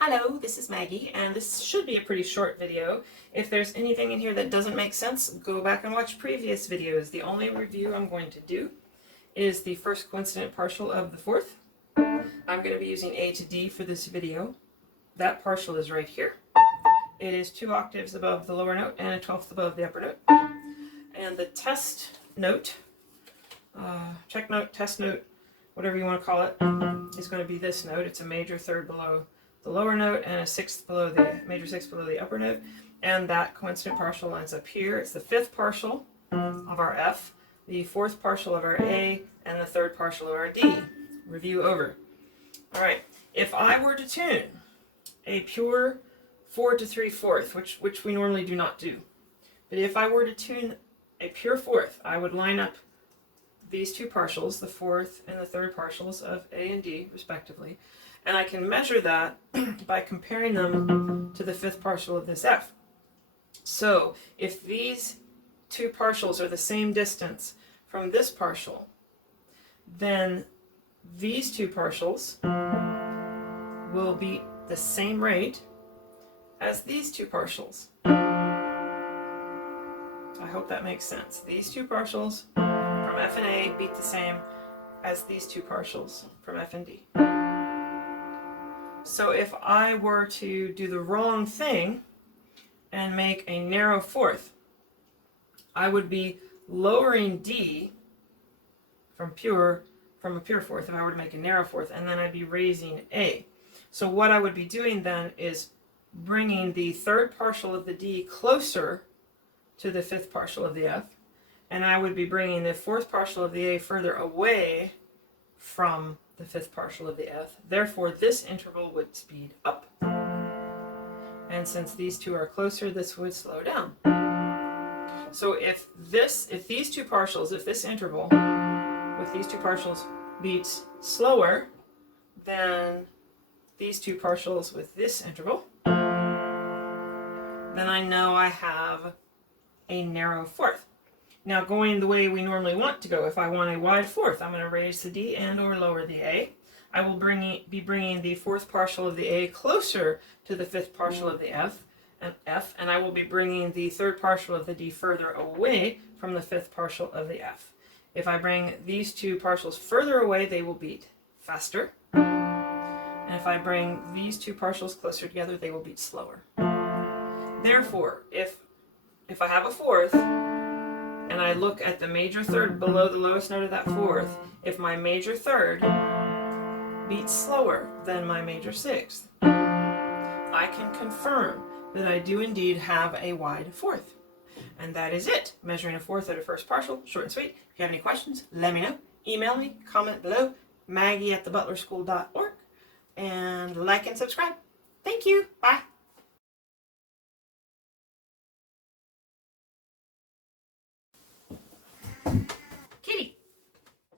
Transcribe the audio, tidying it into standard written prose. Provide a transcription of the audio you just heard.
Hello, this is Maggie, and this should be a pretty short video. If there's anything in here that doesn't make sense, go back and watch previous videos. The only review I'm going to do is the first coincident partial of the fourth. I'm going to be using A to D for this video. That partial is right here. It is 2 octaves above the lower note and a 12th above the upper note. And the test note, check note, test note, whatever you want to call it, is going to be this note. It's a major third below the lower note and a sixth below the major sixth below the upper note, and that coincident partial lines up here. It's the 5th partial of our F, the 4th partial of our A, and the 3rd partial of our D. Review over. All right, if I were to tune a pure 4 to 3/4, which we normally do not do, but if I were to tune a pure fourth, I would line up these 2 partials, the 4th and the 3rd partials of A and D respectively, and I can measure that by comparing them to the 5th partial of this F. So if these 2 partials are the same distance from this partial, then these 2 partials will be the same rate as these 2 partials. I hope that makes sense. These 2 partials from F and A beat the same as these 2 partials from F and D. So if I were to do the wrong thing and make a narrow fourth, I would be lowering D from a pure fourth if I were to make a narrow fourth, and then I'd be raising A. So what I would be doing then is bringing the 3rd partial of the D closer to the 5th partial of the F, and I would be bringing the 4th partial of the A further away from the 5th partial of the F. Therefore, this interval would speed up. And since these 2 are closer, this would slow down. So if these 2 partials, if this interval with these 2 partials beats slower than these 2 partials with this interval, then I know I have a narrow fourth. Now, going the way we normally want to go, if I want a wide fourth, I'm going to raise the D and or lower the A. I will be bringing the 4th partial of the A closer to the 5th partial of the F, and I will be bringing the 3rd partial of the D further away from the 5th partial of the F. If I bring these 2 partials further away, they will beat faster. And if I bring these 2 partials closer together, they will beat slower. Therefore, if I have a fourth, and I look at the major third below the lowest note of that fourth, if my major third beats slower than my major sixth, I can confirm that I do indeed have a wide fourth. And that is it. Measuring a fourth at a first partial, short and sweet. If you have any questions, let me know. Email me, comment below, maggie@thebutlerschool.org, and like and subscribe. Thank you. Bye.